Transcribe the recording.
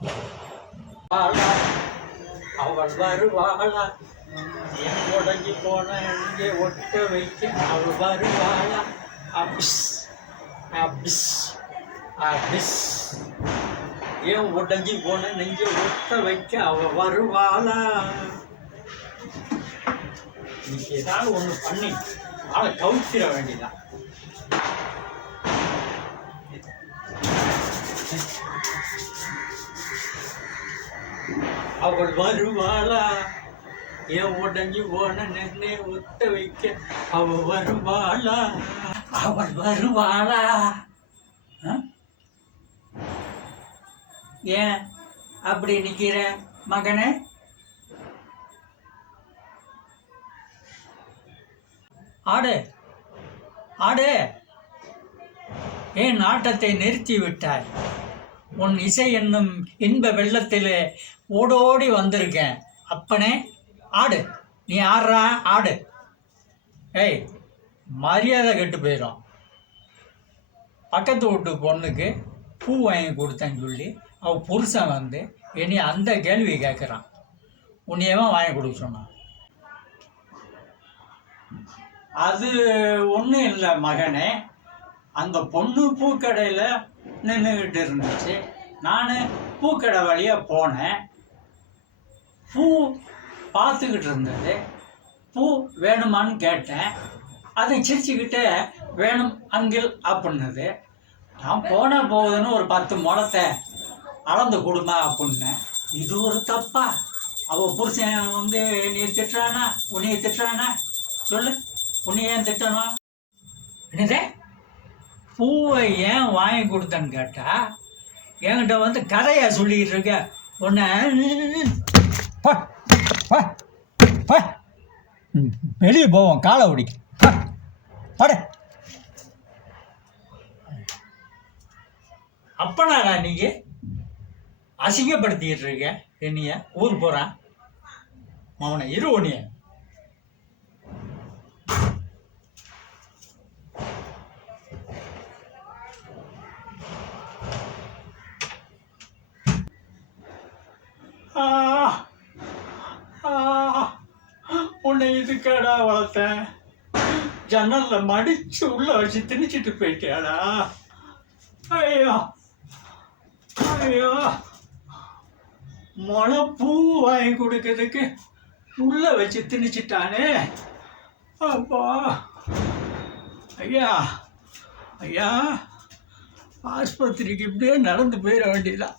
வாழா, அவள் வருவாளா? என் உடஞ்சி போன இங்கே ஒட்ட வைக்க அவள் வருவாளா? அபிஸ் அபிஸ் அபிஸ் ஏன் உடஞ்சி போன நெஞ்ச ஒட்ட வைக்க அவ வருவாளா? இன்னைக்கு ஏதாவது ஒண்ணு பண்ணி ஆளை கவுத்திர வேண்டியதான் அவள் வருவாளா? என் உடஞ்சி போன நெல்லை ஒத்த வைக்க அவள் வருவாளா? அவள் வருவாளா? ஏன் அப்படி நிக்கிற மகனே? ஆடு ஆடு. ஏன் நாட்டத்தை நிறுத்தி விட்டாய் உன் இசை என்னும் இன்ப வெள்ளத்திலே ஓடோடி வந்திருக்கேன். அப்பனே ஆடு. நீ ஆடுறா ஆடு. ஏய் மரியாதை கெட்டு போயிடும் பக்கத்து வீட்டு பொண்ணுக்கு பூ வாங்கி கொடுத்தேன்னு சொல்லி அவள் புருஷன் வந்து இனி அந்த கேள்வி கேட்குறான். உன்னையவன் வாங்கி கொடுக்க சொன்னான். அது ஒன்றும் இல்லை மகனே. அந்த பொண்ணு பூக்கடையில் நின்றுக்கிட்டு இருந்துச்சு. நான் பூக்கடை வழியாக போனேன். பூ பார்த்துக்கிட்டு இருந்தது. பூ வேணுமான்னு கேட்டேன். அதை சிரிச்சுக்கிட்டே வேணும் அங்கில் அப்படின்னது. நான் போன போகுதுன்னு ஒரு பத்து முளத்தை அளந்து கொடுமா அப்படின்னேன். இது ஒரு தப்பா? அவள் புருஷன் வந்து நீ திட்டுறானா? உன்னைய திட்டுறானா? சொல்லு. உன்னைய ஏன் திட்டணும்? என்னதே? பூவை ஏன் வாங்கி கொடுத்தேன்னு கேட்டா என்கிட்ட வந்து கதையை சொல்லிக்கிட்டு இருக்க. உன்னை ம், வெளியே போவோம் காலை ஒடிக்க பட. அப்பனாடா நீங்க அசிங்கப்படுத்திக்கிட்டு இருக்க. என்னைய ஊர் போறான் அவனை இரு உன்னைய. உன்னை இதுக்கடா வளர்த்தேன். ஜன்னல்ல மடிச்சு உள்ள வச்சு திணிச்சிட்டு போயிட்டியாடா ஐயோ ஐயோ. மொளப்பூ வாங்கி கொடுக்கறதுக்கு உள்ள வச்சு திணிச்சிட்டானே. அப்பா. ஐயா ஐயா ஆஸ்பத்திரிக்கு இப்படியே நடந்து போயிட வேண்டியதான்